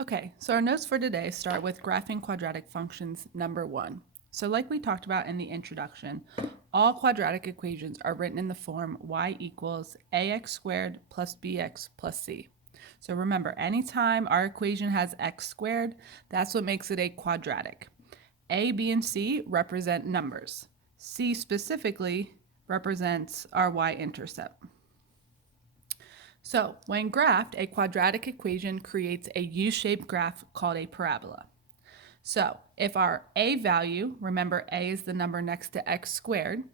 Okay, so our notes for today start with graphing quadratic functions number 1. So like we talked about in the introduction, all quadratic equations are written in the form y equals ax squared plus bx plus c. So remember, anytime our equation has x squared, that's what makes it a quadratic. A, b, and c represent numbers. C specifically represents our y-intercept. So, when graphed, a quadratic equation creates a U-shaped graph called a parabola. So, if our a value, remember a is the number next to x squared,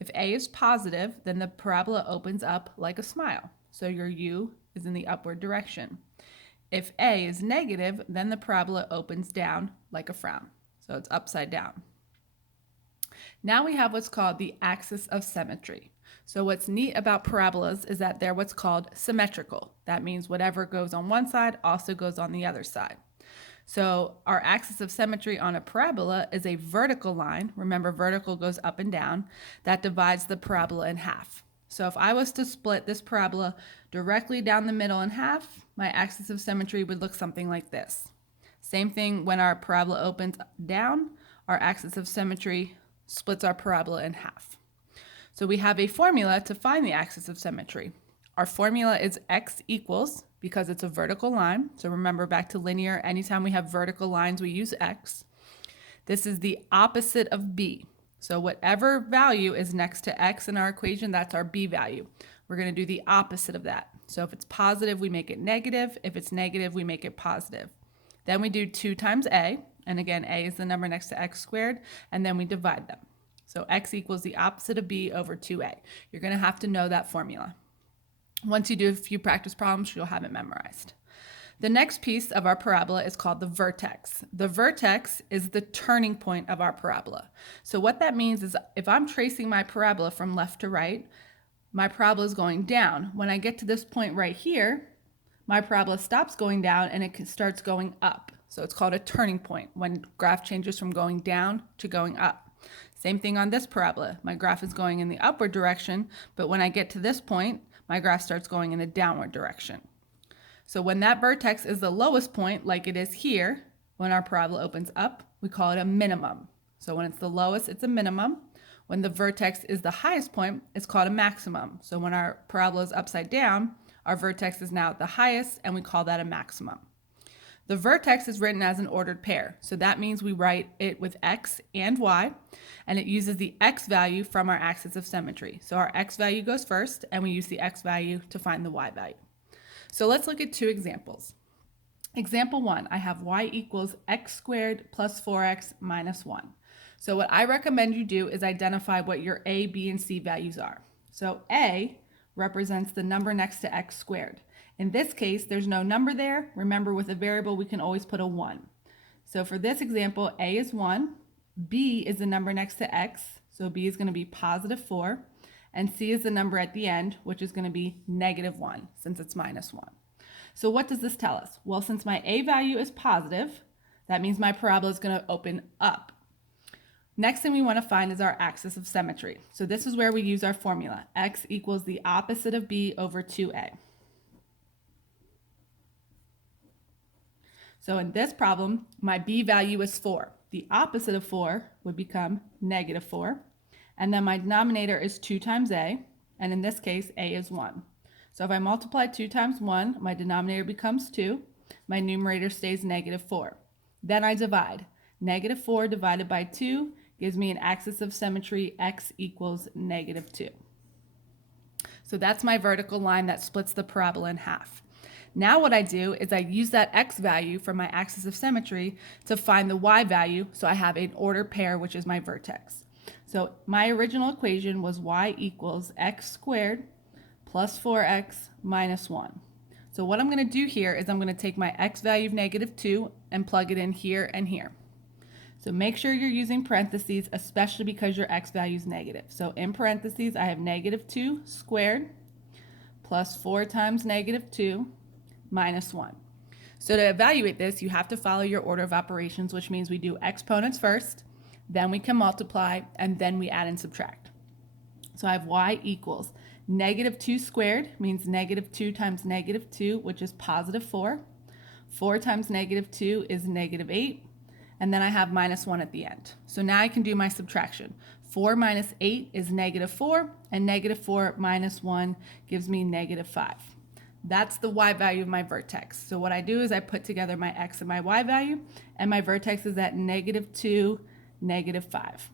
if a is positive, then the parabola opens up like a smile. So your u is in the upward direction. If a is negative, then the parabola opens down like a frown. So it's upside down. Now we have what's called the axis of symmetry. So what's neat about parabolas is that they're what's called symmetrical. That means whatever goes on one side also goes on the other side. So our axis of symmetry on a parabola is a vertical line. Remember, vertical goes up and down. That divides the parabola in half. So if I was to split this parabola directly down the middle in half, my axis of symmetry would look something like this. Same thing when our parabola opens down, our axis of symmetry splits our parabola in half. So we have a formula to find the axis of symmetry. Our formula is x equals, because it's a vertical line. So remember, back to linear, anytime we have vertical lines, we use x. This is the opposite of b. So whatever value is next to x in our equation, that's our b value. We're going to do the opposite of that. So if it's positive, we make it negative. If it's negative, we make it positive. Then we do 2 times a, and again, a is the number next to x squared, and then we divide them. So x equals the opposite of b over 2a. You're going to have to know that formula. Once you do a few practice problems, you'll have it memorized. The next piece of our parabola is called the vertex. The vertex is the turning point of our parabola. So what that means is if I'm tracing my parabola from left to right, my parabola is going down. When I get to this point right here, my parabola stops going down and it starts going up. So it's called a turning point when graph changes from going down to going up. Same thing on this parabola. My graph is going in the upward direction, but when I get to this point, my graph starts going in the downward direction. So when that vertex is the lowest point, like it is here, when our parabola opens up, we call it a minimum. So when it's the lowest, it's a minimum. When the vertex is the highest point, it's called a maximum. So when our parabola is upside down, our vertex is now at the highest, and we call that a maximum. The vertex is written as an ordered pair. So that means we write it with x and y, and it uses the x value from our axis of symmetry. So our x value goes first, and we use the x value to find the y value. So let's look at 2 examples. Example 1, I have y equals x squared plus 4x minus 1. So what I recommend you do is identify what your a, b, and c values are. So a represents the number next to x squared. In this case, there's no number there. Remember, with a variable, we can always put a 1. So for this example, a is 1, b is the number next to x, so b is going to be positive 4, and c is the number at the end, which is going to be negative 1, since it's minus 1. So what does this tell us? Well, since my a value is positive, that means my parabola is going to open up. Next thing we want to find is our axis of symmetry. So this is where we use our formula. X equals the opposite of b over 2a. So in this problem, my b value is 4. The opposite of 4 would become negative 4. And then my denominator is 2 times a, and in this case, a is 1. So if I multiply 2 times 1, my denominator becomes 2. My numerator stays negative 4. Then I divide. Negative 4 divided by 2 gives me an axis of symmetry, x equals negative 2. So that's my vertical line that splits the parabola in half. Now what I do is I use that x value from my axis of symmetry to find the y value, so I have an ordered pair, which is my vertex. So my original equation was y equals x squared plus 4x minus 1. So what I'm going to do here is I'm going to take my x value of negative 2 and plug it in here and here. So make sure you're using parentheses, especially because your x value is negative. So in parentheses, I have negative 2 squared plus 4 times negative 2 minus 1. So to evaluate this, you have to follow your order of operations, which means we do exponents first, then we can multiply, and then we add and subtract. So I have y equals negative 2 squared, means negative 2 times negative 2, which is positive 4. 4 times negative 2 is negative 8. And then I have minus 1 at the end. So now I can do my subtraction. 4 minus 8 is negative 4, and negative 4 minus 1 gives me negative 5. That's the y value of my vertex. So what I do is I put together my x and my y value, and my vertex is at negative 2, negative 5.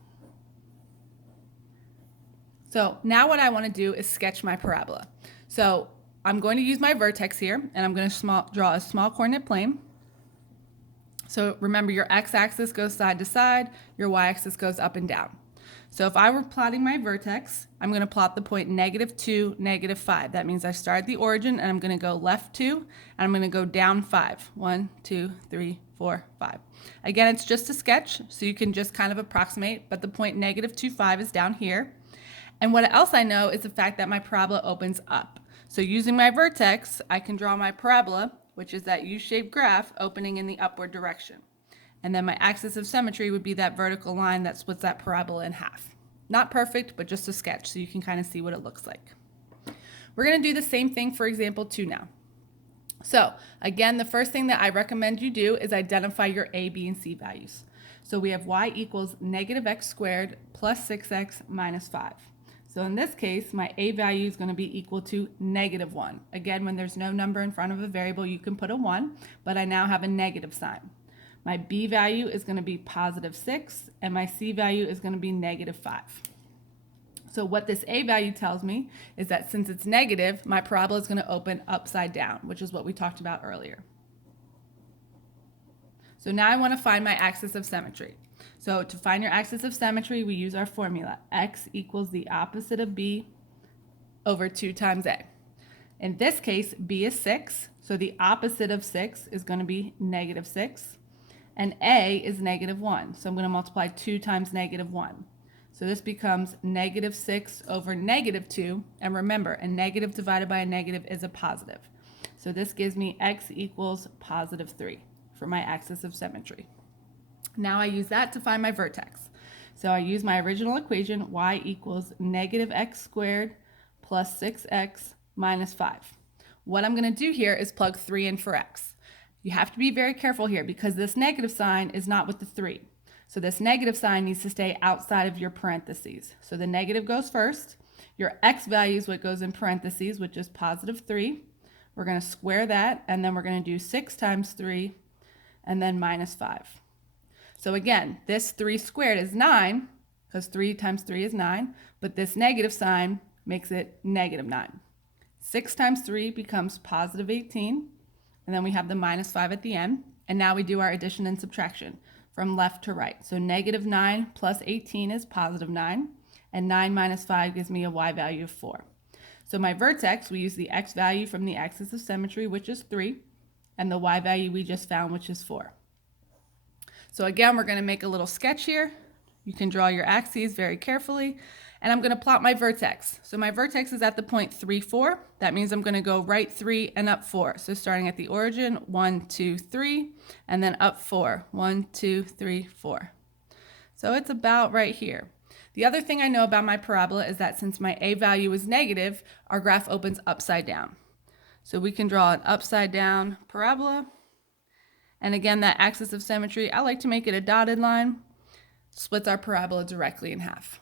So now what I want to do is sketch my parabola. So I'm going to use my vertex here, and I'm going to draw a small coordinate plane. So remember, your x-axis goes side to side, your y-axis goes up and down. So if I were plotting my vertex, I'm going to plot the point negative 2, negative 5. That means I start at the origin, and I'm going to go left 2, and I'm going to go down 5. 1, 2, 3, 4, 5. Again, it's just a sketch, so you can just kind of approximate, but the point negative 2, 5 is down here. And what else I know is the fact that my parabola opens up. So using my vertex, I can draw my parabola, which is that U-shaped graph opening in the upward direction. And then my axis of symmetry would be that vertical line that splits that parabola in half. Not perfect, but just a sketch so you can kind of see what it looks like. We're going to do the same thing for example 2 now. So again, the first thing that I recommend you do is identify your a, b, and c values. So we have y equals negative x squared plus 6x minus 5. So in this case, my a value is going to be equal to negative 1. Again, when there's no number in front of a variable, you can put a 1, but I now have a negative sign. My b value is going to be positive 6, and my c value is going to be negative 5. So what this a value tells me is that since it's negative, my parabola is going to open upside down, which is what we talked about earlier. So now I want to find my axis of symmetry. So to find your axis of symmetry, we use our formula. X equals the opposite of b over 2 times a. In this case, b is 6, so the opposite of 6 is going to be negative 6. And a is negative 1, so I'm going to multiply 2 times negative 1. So this becomes negative 6 over negative 2. And remember, a negative divided by a negative is a positive. So this gives me x equals positive 3 for my axis of symmetry. Now I use that to find my vertex. So I use my original equation, y equals negative x squared plus 6x minus 5. What I'm going to do here is plug 3 in for x. You have to be very careful here because this negative sign is not with the 3. So this negative sign needs to stay outside of your parentheses. So the negative goes first. Your x value is what goes in parentheses, which is positive 3. We're going to square that, and then we're going to do 6 times 3, and then minus 5. So again, this 3 squared is 9, because 3 times 3 is 9, but this negative sign makes it negative 9. 6 times 3 becomes positive 18, and then we have the minus 5 at the end, and now we do our addition and subtraction from left to right. So negative 9 plus 18 is positive 9, and 9 minus 5 gives me a y value of 4. So my vertex, we use the x value from the axis of symmetry, which is 3, and the y value we just found, which is 4. So again, we're going to make a little sketch here. You can draw your axes very carefully. And I'm going to plot my vertex. So my vertex is at the point 3, 4. That means I'm going to go right 3 and up 4. So starting at the origin, 1, 2, 3, and then up 4. 1, 2, 3, 4. So it's about right here. The other thing I know about my parabola is that since my a value is negative, our graph opens upside down. So we can draw an upside down parabola. And again, that axis of symmetry, I like to make it a dotted line, splits our parabola directly in half.